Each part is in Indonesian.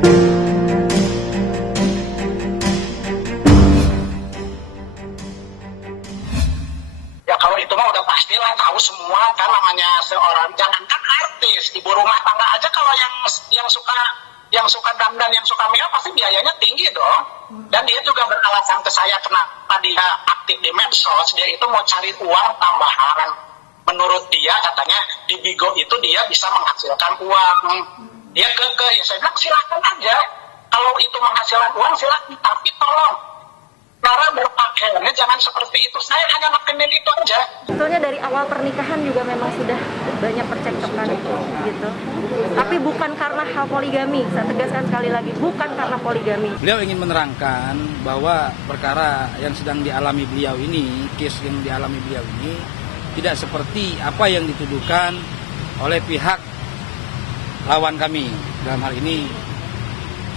Ya kalau itu mah udah pastilah tahu semua kan, namanya seorang, jangankan artis, ibu rumah tangga aja kalau yang suka dandan, yang suka mewah pasti biayanya tinggi dong. Dan dia juga beralasan ke saya kenapa dia aktif di medsos, dia itu mau cari uang tambahan. Menurut dia katanya di Bigo itu dia bisa menghasilkan uang. Dia ya saya bilang silakan aja. Kalau itu menghasilkan uang silakan, tapi tolong cara berpakaiannya jangan seperti itu. Saya hanya nekenin itu aja. Sebetulnya dari awal pernikahan juga memang sudah banyak percekcokan gitu. Tapi bukan karena hal poligami. Saya tegaskan sekali lagi, bukan karena poligami. Beliau ingin menerangkan bahwa perkara yang sedang dialami beliau ini, case yang dialami beliau ini tidak seperti apa yang dituduhkan oleh pihak lawan kami. Dalam hal ini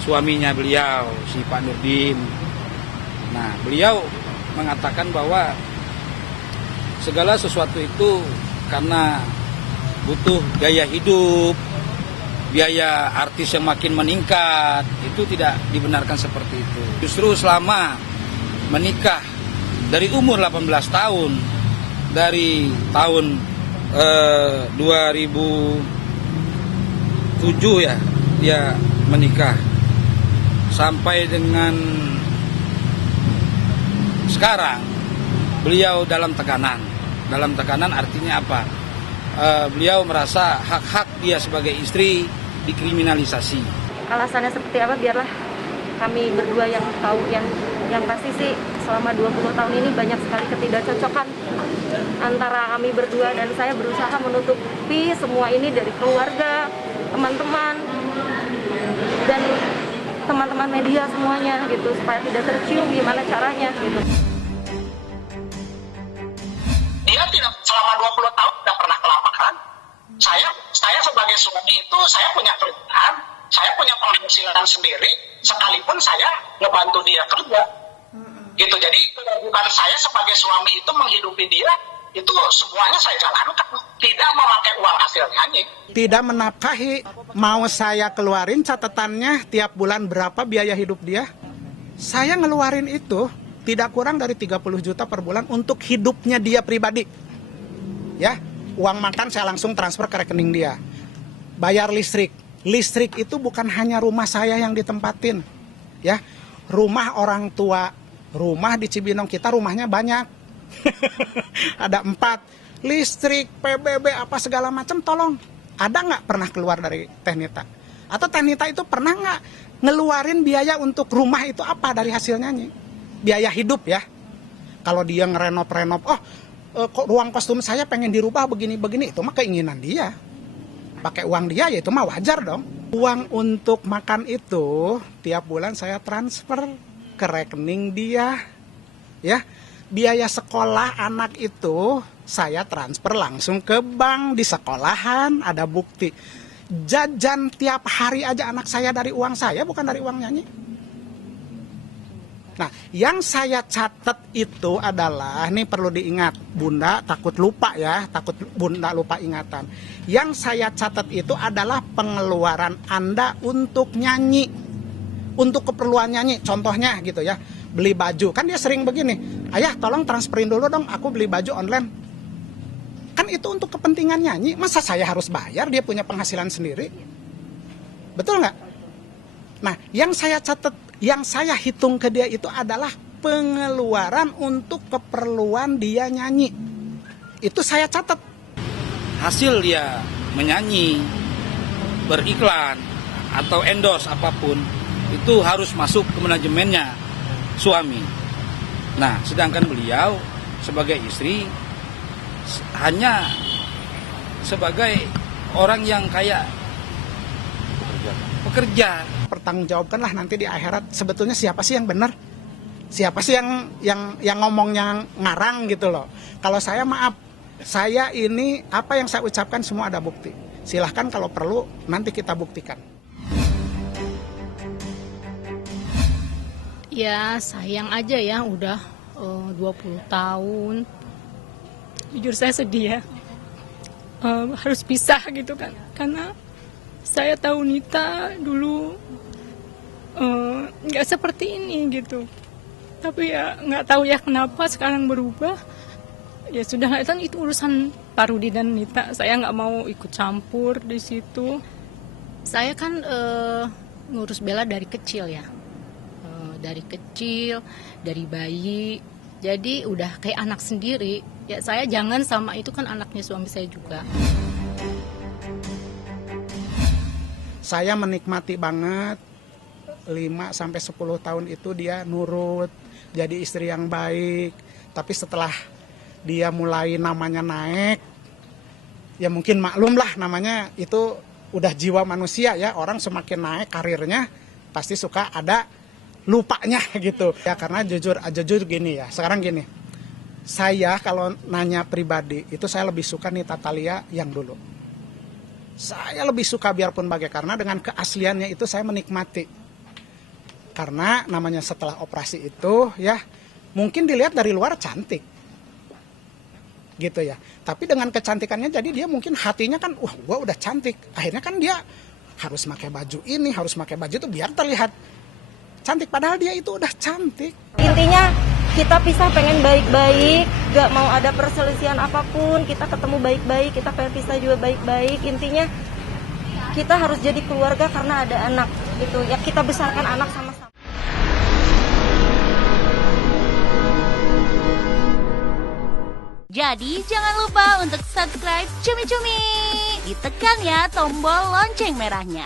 suaminya beliau, si Pak Nurdin. Nah, beliau mengatakan bahwa segala sesuatu itu karena butuh gaya hidup, biaya artis yang makin meningkat, itu tidak dibenarkan seperti itu. Justru selama menikah dari umur 18 tahun, dari tahun 2007 ya, dia menikah, sampai dengan sekarang beliau dalam tekanan. Dalam tekanan artinya apa? Beliau merasa hak-hak dia sebagai istri dikriminalisasi. Alasannya seperti apa biarlah kami berdua yang tahu. Yang pasti sih selama 20 tahun ini banyak sekali ketidakcocokan antara kami berdua, dan saya berusaha menutupi semua ini dari keluarga, teman-teman, dan teman-teman media semuanya gitu, supaya tidak tercium gimana caranya gitu. Dia tidak selama 20 tahun tidak pernah kelaparan. Saya sebagai suami itu saya punya kerjaan, saya punya penghasilan sendiri, sekalipun saya ngebantu dia kerja. Gitu. Jadi kewajiban saya sebagai suami itu menghidupi dia, itu semuanya saya jalankan, tidak memakai uang hasil nyanyi. Tidak menafkahi, mau saya keluarin catatannya tiap bulan berapa biaya hidup dia, saya ngeluarin itu tidak kurang dari 30 juta per bulan untuk hidupnya dia pribadi. Ya, uang makan saya langsung transfer ke rekening dia. Bayar listrik. Listrik itu bukan hanya rumah saya yang ditempatin. Ya, rumah orang tua, rumah di Cibinong kita rumahnya banyak. Ada 4. Listrik, PBB, apa segala macam, tolong. Ada nggak pernah keluar dari Teh Nita? Atau Teh Nita itu pernah nggak ngeluarin biaya untuk rumah itu apa dari hasil nyanyi? Biaya hidup ya. Kalau dia ngerenov-renov, ruang kostum saya pengen dirubah begini-begini, itu mah keinginan dia. Pakai uang dia ya itu mah wajar dong. Uang untuk makan itu tiap bulan saya transfer ke rekening dia. Ya. Biaya sekolah anak itu saya transfer langsung ke bank di sekolahan, ada bukti. Jajan tiap hari aja anak saya dari uang saya, bukan dari uang nyanyi. Nah, yang saya catat itu adalah, ini perlu diingat, Bunda takut lupa ya, takut Bunda lupa ingatan. Yang saya catat itu adalah pengeluaran Anda untuk nyanyi, untuk keperluan nyanyi, contohnya gitu ya. Beli baju, kan dia sering begini, ayah tolong transferin dulu dong, aku beli baju online. Kan itu untuk kepentingan nyanyi, masa saya harus bayar, dia punya penghasilan sendiri? Betul nggak? Nah, yang saya catat, yang saya hitung ke dia itu adalah pengeluaran untuk keperluan dia nyanyi. Itu saya catat. Hasil dia menyanyi, beriklan, atau endorse apapun, itu harus masuk ke manajemennya suami. Nah, sedangkan beliau sebagai istri hanya sebagai orang yang kayak pekerja. Pertanggungjawabkanlah nanti di akhirat, sebetulnya siapa sih yang benar? Siapa sih yang ngomongnya ngarang gitu loh. Kalau saya maaf, saya ini apa yang saya ucapkan semua ada bukti. Silahkan kalau perlu nanti kita buktikan. Ya sayang aja ya, udah 20 tahun. Jujur saya sedih ya, harus pisah gitu kan. Karena saya tahu Nita dulu nggak seperti ini gitu. Tapi ya nggak tahu ya kenapa sekarang berubah. Ya sudah, itu urusan Pak Rudi dan Nita. Saya nggak mau ikut campur di situ. Saya kan ngurus Bella dari kecil ya. Dari kecil, dari bayi. Jadi udah kayak anak sendiri. Ya saya jangan sama itu kan anaknya suami saya juga. Saya menikmati banget 5-10 tahun itu dia nurut, jadi istri yang baik. Tapi setelah dia mulai namanya naik, ya mungkin maklum lah namanya itu udah jiwa manusia ya. Orang semakin naik karirnya pasti suka ada lupanya gitu. Ya karena jujur gini ya, sekarang gini. Saya kalau nanya pribadi, itu saya lebih suka nih Tatalia yang dulu. Saya lebih suka biarpun bagaimana, karena dengan keasliannya itu saya menikmati. Karena namanya setelah operasi itu ya, mungkin dilihat dari luar cantik. Gitu ya. Tapi dengan kecantikannya jadi dia mungkin hatinya kan, wah gua udah cantik. Akhirnya kan dia harus pakai baju ini, harus pakai baju itu biar terlihat cantik, padahal dia itu udah cantik. Intinya kita pisah pengen baik-baik, gak mau ada perselisihan apapun, kita ketemu baik-baik, kita pengen pisah juga baik-baik. Intinya kita harus jadi keluarga karena ada anak gitu ya, kita besarkan anak sama-sama. Jadi jangan lupa untuk subscribe Cumi Cumi. Ditekan ya tombol lonceng merahnya.